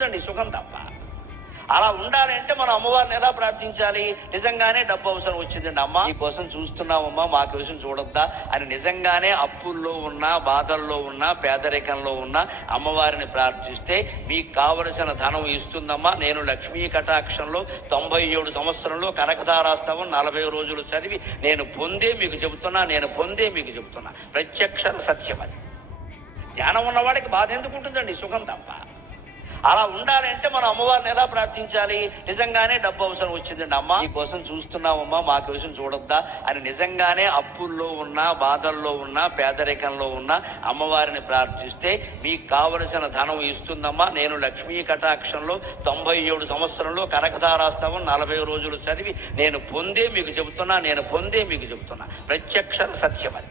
సుఖం తప్ప. అలా ఉండాలంటే మనం అమ్మవారిని ఎలా ప్రార్థించాలి? నిజంగానే డబ్బు అవసరం వచ్చిందండి, అమ్మ నీ కోసం చూస్తున్నామమ్మా, మా కోసం చూడొద్దా అని నిజంగానే అప్పుల్లో ఉన్నా, బాధల్లో ఉన్నా, పేదరికంలో ఉన్నా అమ్మవారిని ప్రార్థిస్తే మీకు కావలసిన ధనం ఇస్తుందమ్మా. నేను లక్ష్మీ కటాక్షంలో 97 సంవత్సరంలో కనకధారాస్తవం 40 రోజులు చదివి నేను పొందే మీకు చెబుతున్నా. ప్రత్యక్ష సత్యం అది. జ్ఞానం ఉన్నవాడికి బాధ ఎందుకు ఉంటుందండి? సుఖం తప్ప. అలా ఉండాలంటే మనం అమ్మవారిని ఎలా ప్రార్థించాలి? నిజంగానే డబ్బు అవసరం వచ్చిందండి, అమ్మ నీ కోసం చూస్తున్నామమ్మా, మా కోసం చూడొద్దా అని నిజంగానే అప్పుల్లో ఉన్నా, బాధల్లో ఉన్నా, పేదరికంలో ఉన్నా అమ్మవారిని ప్రార్థిస్తే మీకు కావలసిన ధనం ఇస్తుందమ్మా. నేను లక్ష్మీ కటాక్షంలో 97 సంవత్సరంలో కనకధారాస్తవం 40 రోజులు చదివి నేను పొందే మీకు చెబుతున్నా. ప్రత్యక్ష సత్యం అది.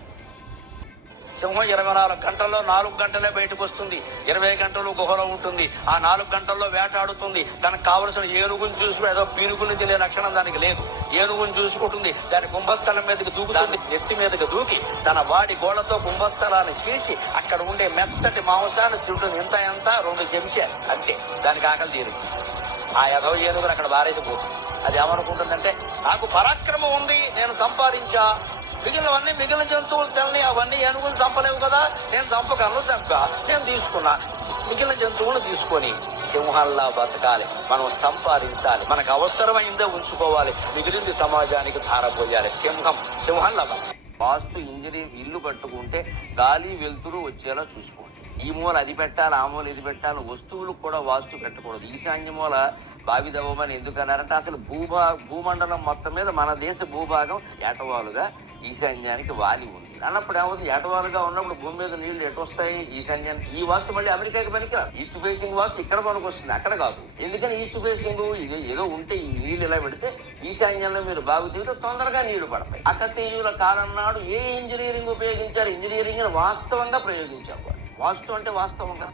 సింహం 24 గంటల్లో 4 గంటలే బయటకు వస్తుంది, 20 గంటలు గుహలో ఉంటుంది. ఆ 4 గంటల్లో వేటాడుతుంది. తనకు కావలసిన ఏనుగుని చూసుకుని ఏదో పీనుగుని తినే లక్షణం దానికి లేదు. ఏనుగుని చూసుకుంటుంది, దాని కుంభస్థలం మీదకి దూకుతుంది. ఎత్తి మీదకి దూకి తన వాడి గోళ్లతో కుంభస్థలాన్ని చీల్చి అక్కడ ఉండే మెత్తటి మాంసాన్ని తింటుంది. ఎంత 2 చెంచాలు అంతే. దానికి ఆకలి తీరుతుంది. ఆ ఎదవ ఏనుగులు అక్కడ బారేసిపోతుంది. అది ఏమనుకుంటుందంటే, నాకు పరాక్రమం ఉంది, నేను సంపాదించా, మిగిలిన జంతువులు తెల్లని అవన్నీ ఏనుగులు చంపలేవు కదా, నేను చంపగలను, నేను తీసుకున్నా. మిగిలిన జంతువులను తీసుకొని సింహాల్లా బతకాలి, మనం సంపాదించాలి, మనకు అవసరమైందే ఉంచుకోవాలి, మిగిలింది సమాజానికి ధారపోయాలి. సింహంలా వాస్తు ఇంజనీర్ ఇల్లు కట్టుకుంటే గాలి వెలుతురు వచ్చేలా చూసుకోండి. ఈ మూల అది పెట్టాలి, ఆ మూల ఇది పెట్టాలి. వస్తువులకు కూడా వాస్తు పెట్టకూడదు. ఈశాన్య మూల బావి దవ్వమని ఎందుకన్నారంటే, అసలు భూమండలం మొత్తం మీద మన దేశ భూభాగం ఏటవాలుగా ఈశాన్యానికి వాలి ఉంది అన్నప్పుడు ఏమవుతుంది? ఏటవాలుగా ఉన్నప్పుడు భూమి మీద నీళ్లు ఎటు వస్తాయి? ఈశాన్యానికి. ఈ వాస్తు మళ్ళీ అమెరికాకి పనికిరాదు. ఈస్ట్ ఫేసింగ్ వాస్తు ఇక్కడ పనికి వస్తుంది, అక్కడ కాదు. ఎందుకని ఈస్ట్ ఫేసింగ్ ఏదో ఉంటే ఈ నీళ్లు ఇలా పెడితే ఈశాన్యంలో మీరు బాగు తీరితే తొందరగా నీళ్లు పడతాయి. కాకతీయుల కాలం నాడు ఏ ఇంజనీరింగ్ ఉపయోగించారు? ఇంజనీరింగ్ వాస్తవంగా ప్రయోగించారు. వాస్తు అంటే వాస్తవం కదా.